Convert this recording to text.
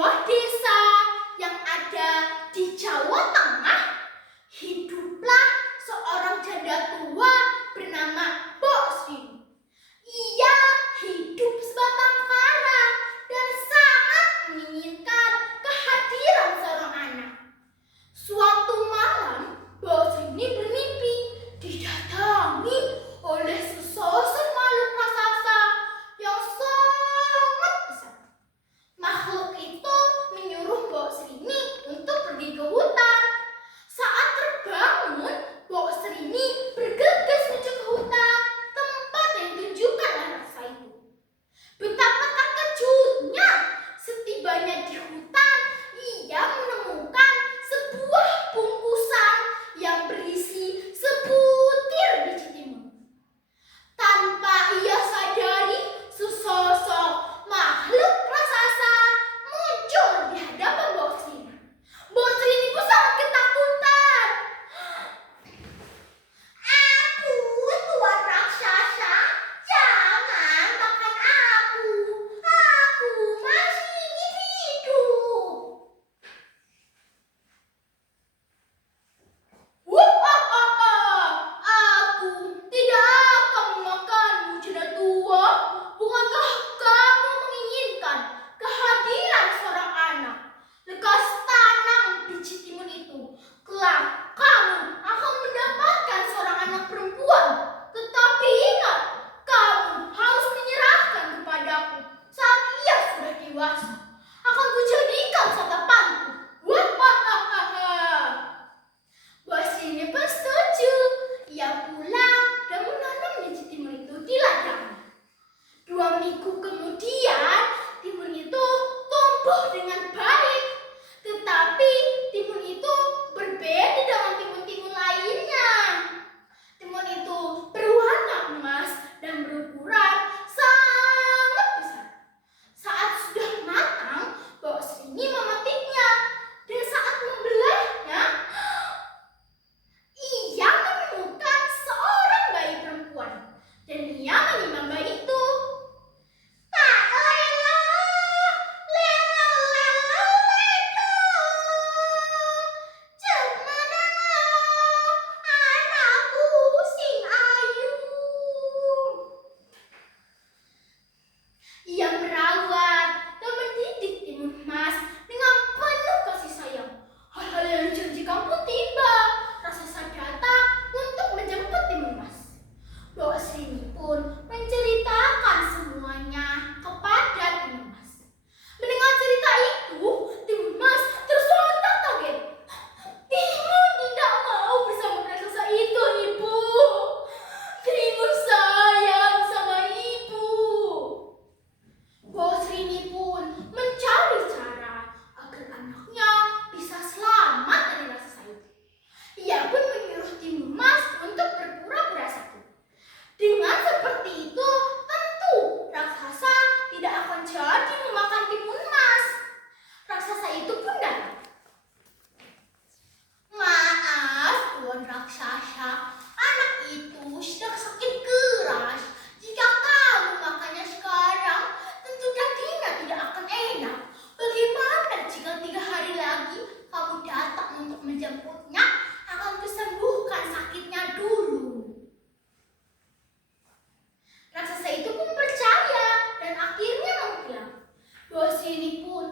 sebuah desa yang ada di Jawa Tengah, hiduplah seorang janda tua bernama Mbok Sri. Ia hidup sebatang kara dan sangat menginginkan kehadiran seorang anak. Suatu malam, Mbok Sri ini bermimpi didatangi oleh sesosok makhluk raksasa yang sangat besar. Makhluk itu menyuruh Mbok Sri ini untuk pergi ke hutan. Saat terbangun, Mbok Sri ini bergegas menuju ke hutan, tempat yang ditunjukkan oleh raksasa itu. Betapa terkejutnya setibanya di hutan, ia menemukan sebuah bungkusan yang berisi sebutir biji timun. Tanpa ia sadari, sesosok makhluk raksasa muncul di hadapan Mbok Sri. Mbok Sri ini pun sangat ketakutan. "Aku tuan raksasa, jangan makan aku. Aku masih ingin hidup." Aku tidak akan memakanmu, janda tua. Bukankah kamu menginginkan kehadiran seorang anak? Lekas tanam biji timun itu. Kelak kamu akan mendapatkan seorang anak perempuan. Tetapi ingat, kamu harus menyerahkan kepadaku saat ia sudah dewasa. Akan kujadikan santapanku. Mbok Sri ini pun setuju. Ia pulang dan menanam biji timun itu di ladangnya. 2 minggu kemudian, timun itu tumbuh dengan baik. Tetapi timun itu berbeda dengan timun-timun lainnya. Timun itu berwarna emas dan berukuran sangat besar. Saat sudah matang, Mbok Sri ini memetiknya. Dan saat membelahnya, ia menemukan seorang bayi perempuan. Dan ia menimbang bayi itu. "Tak lelo, lelo, lelo, ledong. Jemana anakku sing ayu." Ia merawat dan mendidik timun emas dengan penuh kasih sayang. Hal-hal yang dijanjikan pun tiba. Raksasa datang untuk menjemput timun emas. Mbok Sri ini pun menceritakan semuanya kepada timun emas. Mendengar cerita itu, timun emas tersontak kaget. "Timun tidak mau bersama raksasa itu, Ibu. Timun sayang sama Ibu." Mbok Sri ini pun mencari cara agar anaknya bisa selamat dari raksasa itu. Ia pun menyuruh timun emas untuk berpura-pura sakit. Dengan seperti itu, tentu raksasa tidak akan jadi memakan timun emas. Raksasa itu pun datang. "Maaf, tuan raksasa, anak itu sedang sakit keras. Jika kamu makannya sekarang, tentu dagingnya tidak akan enak. Bagaimana jika 3 hari lagi kamu datang untuk menjemputnya? Akan kusembuhkan sakitnya dulu." Raksasa itu pun percaya dan akhirnya menghilang. Mbok Sri ini pun